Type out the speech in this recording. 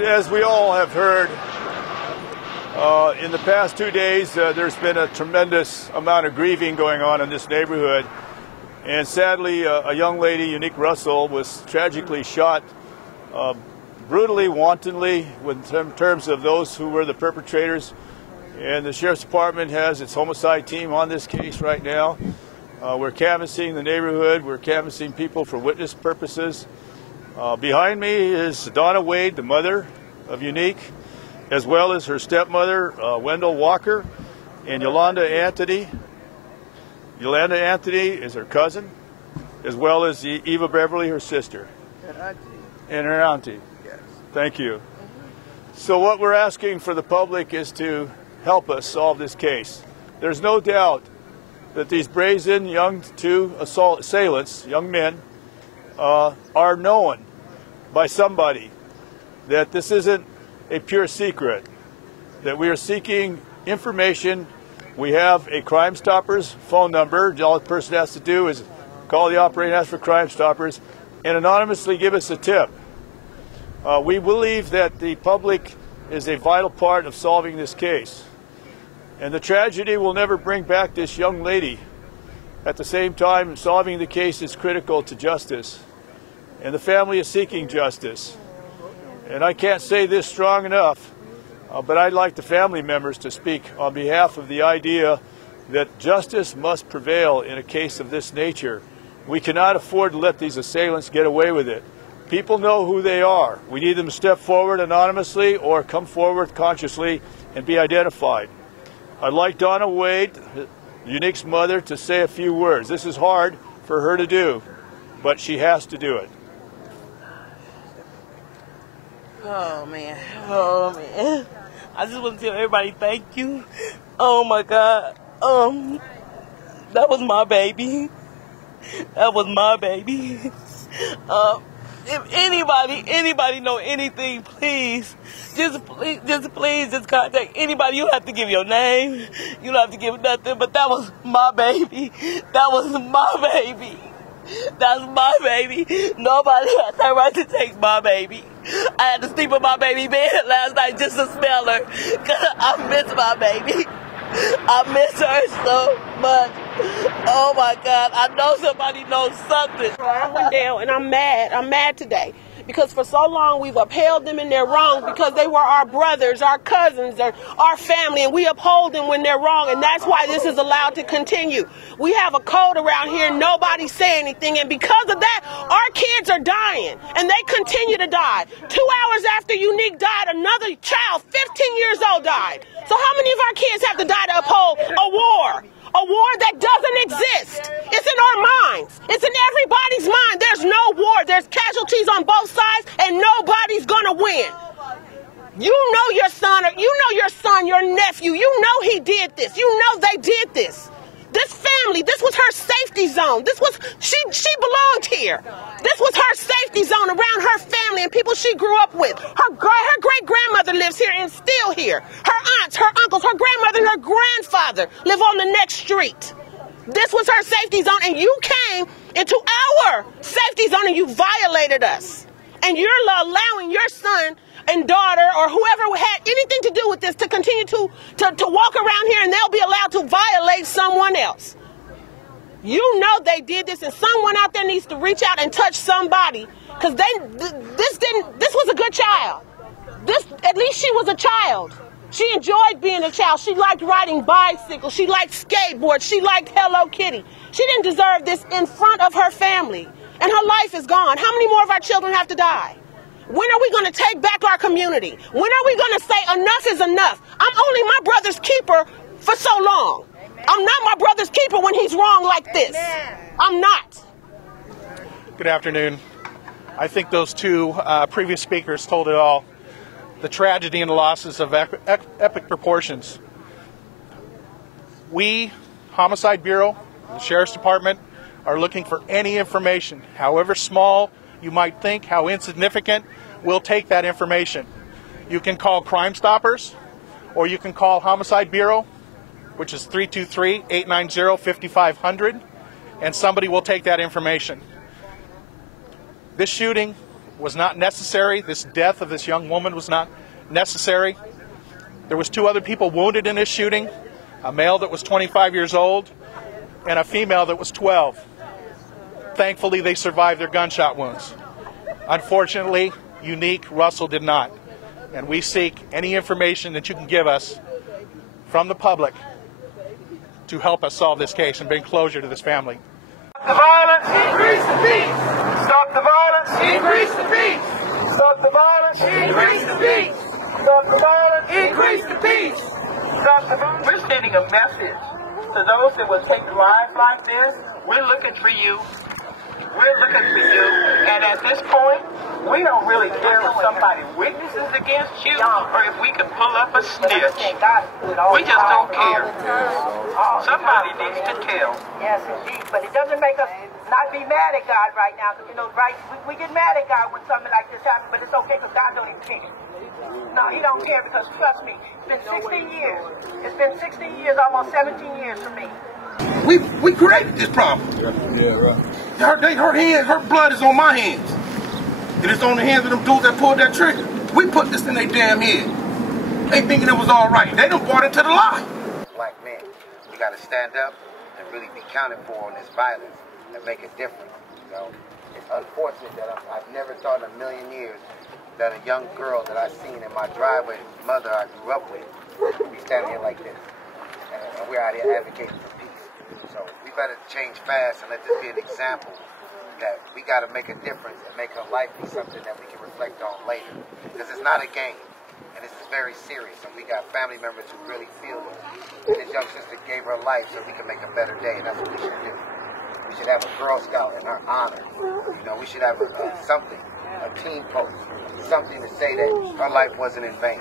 as we all have heard, in the past 2 days, there's been a tremendous amount of grieving going on in this neighborhood. And sadly, a young lady, Unique Russell, was tragically shot brutally, wantonly, in terms of those who were the perpetrators. And the Sheriff's Department has its homicide team on this case right now. We're canvassing the neighborhood. We're canvassing people for witness purposes. Behind me is Donna Wade, the mother of Unique, as well as her stepmother, Wendell Walker, and Yolanda Anthony. Yolanda Anthony is her cousin, as well as Eva Beverly, her sister. And auntie. And her auntie. Yes. Thank you. So what we're asking for the public is to help us solve this case. There's no doubt that these brazen young assailants, young men, are known by somebody, that this isn't a pure secret, that we are seeking information. We have a Crime Stoppers phone number. All the person has to do is call the operator and ask for Crime Stoppers and anonymously give us a tip. We believe that the public is a vital part of solving this case. And the tragedy will never bring back this young lady. At the same time, solving the case is critical to justice. And the family is seeking justice. And I can't say this strong enough, but I'd like the family members to speak on behalf of the idea that justice must prevail in a case of this nature. We cannot afford to let these assailants get away with it. People know who they are. We need them to step forward anonymously or come forward consciously and be identified. I'd like Donna Wade, Unique's mother, to say a few words. This is hard for her to do, but she has to do it. Oh man, I just want to tell everybody thank you. Oh my God, that was my baby. That was my baby. If anybody know anything, please contact anybody. You don't have to give your name. You don't have to give nothing, but that was my baby. That was my baby. That's my baby. Nobody had that right to take my baby. I had to sleep in my baby bed last night just to smell her. Cause I miss my baby. I miss her so much. Oh my God, I know somebody knows something. I went down and I'm mad. I'm mad today. Because for so long we've upheld them in their wrong because they were our brothers, our cousins, our family, and we uphold them when they're wrong, and that's why this is allowed to continue. We have a code around here, nobody say anything, and because of that, our kids are dying, and they continue to die. 2 hours after Unique died, another child, 15 years old, died. So how many of our kids have to die to uphold a war? A war that doesn't exist. It's in our minds. It's in everybody's mind. There's no war. There's casualties on both sides, and nobody's gonna win. You know your son, or you know your son, your nephew. You know he did this. You know they did this. This family, this was her safety zone. This was, she belonged here. This was her safety zone around her family and people she grew up with. Her great-grandmother lives here and still here. Her aunts, her uncles, her grandmother and her grandfather live on the next street. This was her safety zone, and you came into our safety zone and you violated us. And you're allowing your son and daughter or whoever had anything to do with this to continue to walk around here, and they'll be allowed to violate someone else. You know they did this, and someone out there needs to reach out and touch somebody, because this was a good child. At least she was a child. She enjoyed being a child. She liked riding bicycles. She liked skateboards. She liked Hello Kitty. She didn't deserve this in front of her family, and her life is gone. How many more of our children have to die? When are we going to take back our community? When are we going to say enough is enough? I'm only my brother's keeper for so long. I'm not my brother's keeper when he's wrong like this. I'm not. Good afternoon. I think those two previous speakers told it all. The tragedy and the losses of epic proportions. We, Homicide Bureau, the Sheriff's Department, are looking for any information, however small you might think, how insignificant. We'll take that information. You can call Crime Stoppers, or you can call Homicide Bureau, which is 323-890-5500, and somebody will take that information. This shooting was not necessary. This death of this young woman was not necessary. There was 2 other people wounded in this shooting, a male that was 25 years old and a female that was 12. Thankfully, they survived their gunshot wounds. Unfortunately, Unique Russell did not. And we seek any information that you can give us from the public to help us solve this case and bring closure to this family. Stop the violence, increase the peace. Stop the violence, increase the peace. Stop the violence, increase the peace. Stop the violence, increase the peace. Stop the violence. We're sending a message to those that will take lives like this. We're looking for you. We're looking for you. And at this point, we don't really care if somebody witnesses against you or if we can pull up a snitch. We just don't care. Somebody needs to tell. Yes, indeed. But it doesn't make us not be mad at God right now. Because, you know, right, we get mad at God when something like this happens, but it's okay because God don't even care. No, he don't care because, trust me, it's been 16 years. It's been 16 years, almost 17 years for me. We created this problem. Yeah, right. Her blood is on my hands. And it's on the hands of them dudes that pulled that trigger. We put this in their damn head. They thinking it was all right. They done bought into the lie. Black men, we got to stand up and really be counted for on this violence and make a difference. You know, it's unfortunate that I've never thought in a million years that a young girl that I seen in my driveway, mother I grew up with, would be standing here like this. And we're out here advocating for peace. So we better change fast and let this be an example that we got to make a difference and make her life be something that we can reflect on later. Because it's not a game, and this is very serious, and we got family members who really feel it. And this young sister gave her life so we can make a better day, and that's what we should do. We should have a Girl Scout in her honor. You know, we should have something, a team post, something to say that her life wasn't in vain.